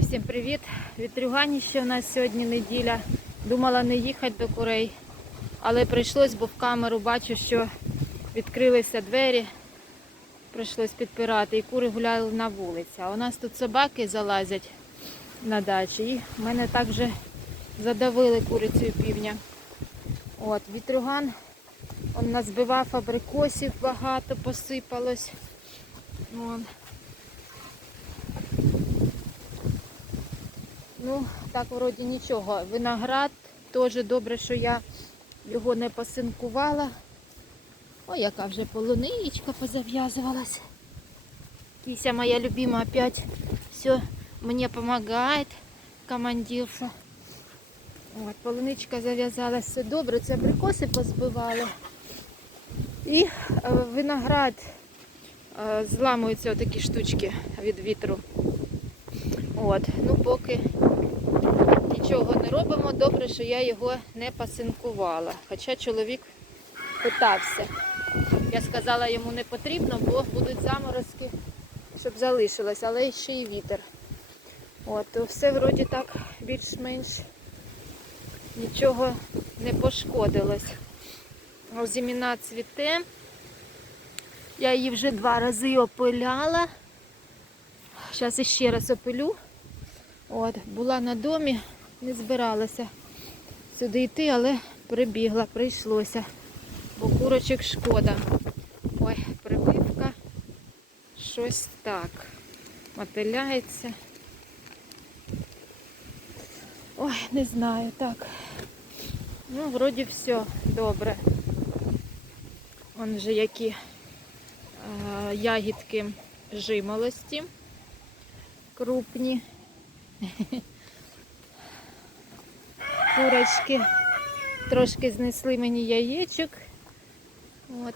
Друзі, всім привіт! Вітрюганіще у нас сьогодні неділя. Думала не їхати до курей, але прийшлось, бо в камеру бачу, що відкрилися двері. Прийшлось підпирати і кури гуляли на вулиці. А у нас тут собаки залазять на дачі. І мене так вже задавили курицю півня. От, вітрюган он назбивав абрикосів багато, посипалось. Вон. Ну, так вроді нічого. Виноград теж добре, що я його не посинкувала. Ой, яка вже полуничка позав'язувалась. Кися моя любима опять все мне помогает, командирша. От, полуничка зав'язалась, все добре, це абрикоси позбивали. І е, виноград е, зламуються отакі штучки від вітру. От, ну поки нічого не робимо, добре, що я його не пасинкувала. Хоча чоловік питався. Я сказала, йому не потрібно, бо будуть заморозки, щоб залишилось, але ще й вітер. От, то все вроді так більш-менш нічого не пошкодилось. Озіміна цвіте. Я її вже два рази опиляла. Зараз іще раз опилю. От, була на домі, не збиралася сюди йти, але прибігла, прийшлося. Бо курочок шкода. Ой, прибивка. Щось так. Мотиляється. Ой, не знаю, так. Ну, вроді все добре. Вон же які е, ягідки жимолості крупні. Курочки трошки знесли мені яєчок. От.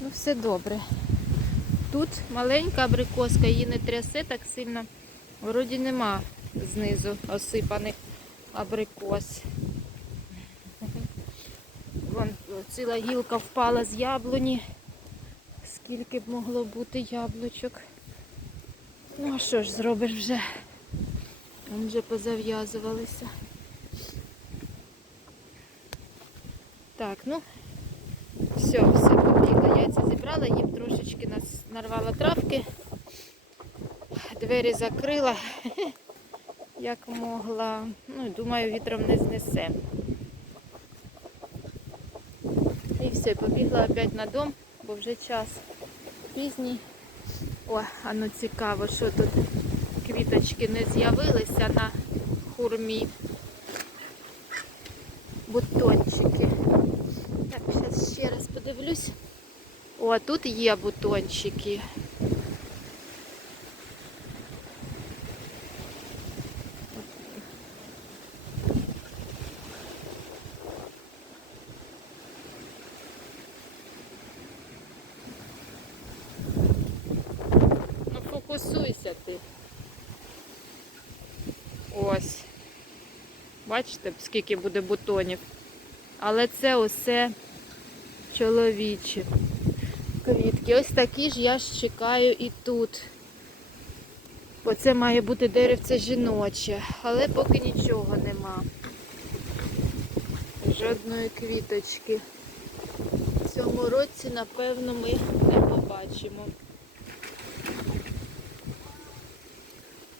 Ну, все добре. Тут маленька абрикоска, її не трясе так сильно. Вроді нема знизу осипаних абрикос. Вон ціла гілка впала з яблуні. Скільки б могло бути яблучок. Ну а що ж зробиш вже? Там вже позав'язувалися. Так, ну, все, все побігла. Яйця зібрала, їм трошечки нас нарвала травки. Двері закрила, як могла. Ну, думаю, вітром не знесе. І все, побігла опять на дом, бо вже час пізній. О, а ну цікаво, що тут квіточки не з'явилися на хурмі. Бутончики. Так, зараз ще раз подивлюсь. О, тут є бутончики. Ось. Бачите, скільки буде бутонів. Але це усе чоловічі квітки. Ось такі ж я ж чекаю і тут. Бо це має бути деревце жіноче, але поки нічого нема. Жодної квіточки. В цьому році, напевно, ми не побачимо.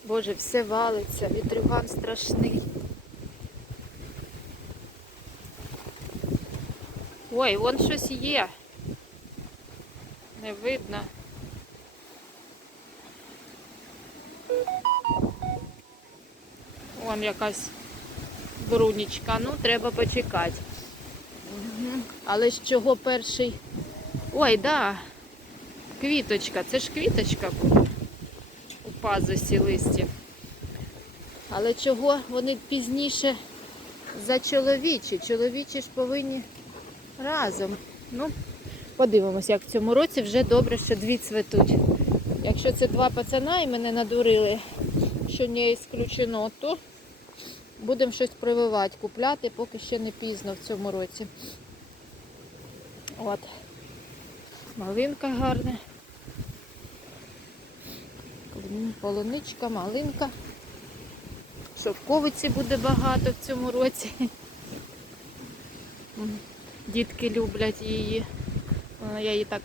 Боже, все валиться, вітрюган страшний. Ой, вон щось є. Не видно. Вон якась брунічка. Ну, треба почекати. Мгм. Але з чого перший? Ой, да. Квіточка. Це ж квіточка була у пазусі листів. Але чого вони пізніше за чоловічі? Чоловічі ж повинні разом. Ну, подивимось, як в цьому році вже добре, що дві цветуть. Якщо це два пацана і мене надурили, що не ісключено, то будемо щось прививати, купляти, поки ще не пізно в цьому році. От. Малинка гарна. Полуничка, малинка. Шовковиці буде багато в цьому році. Дітки люблять її. Я її так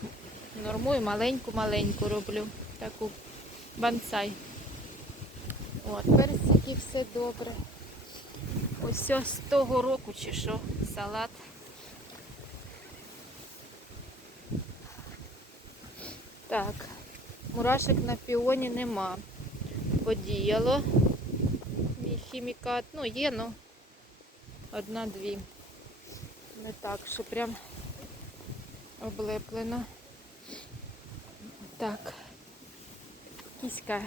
нормую, маленьку-маленьку роблю. Таку бонсай. От, персики все добре. Ось з того року чи що, салат. Так, мурашек на піоні нема. Подіяло. Мій хімікат. Ну, є, ну одна-дві. Не так, що прям облеплено. Так. Кіська.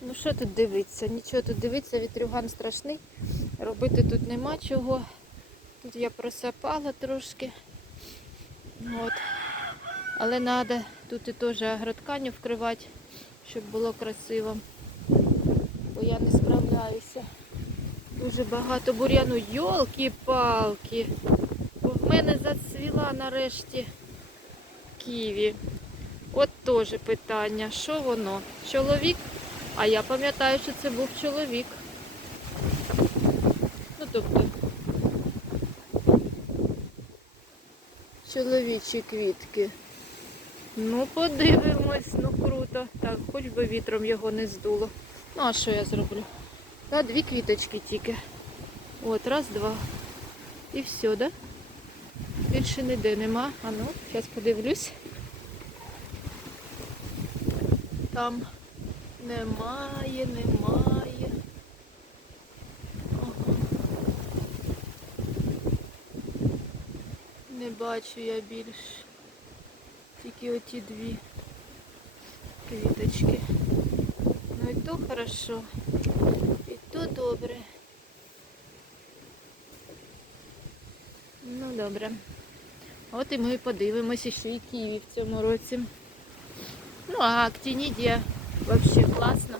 Ну що тут дивиться? Нічого тут дивиться, вітрюган страшний. Робити тут нема чого. Тут я просапала трошки. От. Але треба тут і теж агротканю вкривати, щоб було красиво. Бо я не справляюся. Дуже багато бур'яну. Йолки-палки. В мене зацвіла нарешті ківі. От теж питання, що воно? Чоловік? А я пам'ятаю, що це був чоловік. Ну, тобто, чоловічі квітки. Ну, подивимось, ну круто. Так, хоч би вітром його не здуло. Ну, а що я зроблю? Та дві квіточки тільки. От, раз, два. І все, да? Більше ніде нема. А ну, зараз подивлюсь. Там немає, немає. Не бачу я більш. Тільки оті дві квіточки. Ну і то хорошо, і то добре. Ну добре. От і ми подивимося ще і ківі в цьому році. Ну, а актинідія взагалі класна.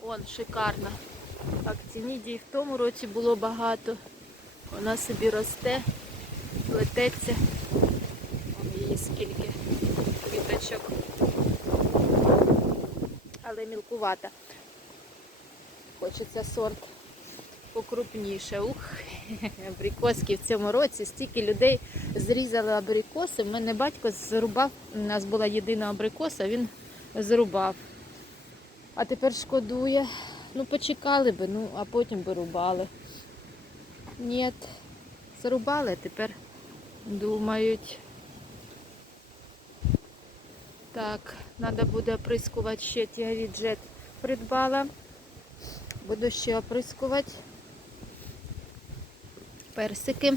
Вон, шикарна. Актинідії в тому році було багато. Вона собі росте, плететься. Вон її скільки квіточок. Але мілкувата. Хочеться сорт покрупніше. Ух, абрикоски в цьому році. Стільки людей зрізали абрикоси. У мене батько зрубав, у нас була єдина абрикоса, він зрубав. А тепер шкодує. Ну, почекали би, ну, а потім би рубали. Ні, зрубали, а тепер думають. Так, треба буде оприскувати ще тіавіджет придбала. Буду ще оприскувати персики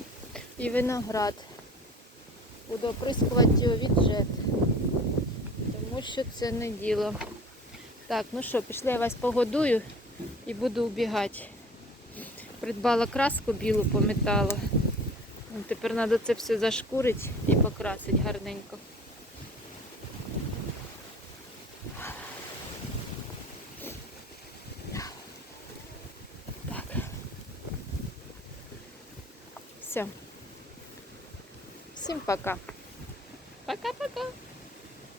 і виноград. Буду оприскувати тіавіджет, тому що це не діло. Так, ну що, пішли, я вас погодую і буду убігати. Придбала краску білу по металу. Тепер треба це все зашкурити і покрасити гарненько. Так. Все. Всім пока. Пока-пока.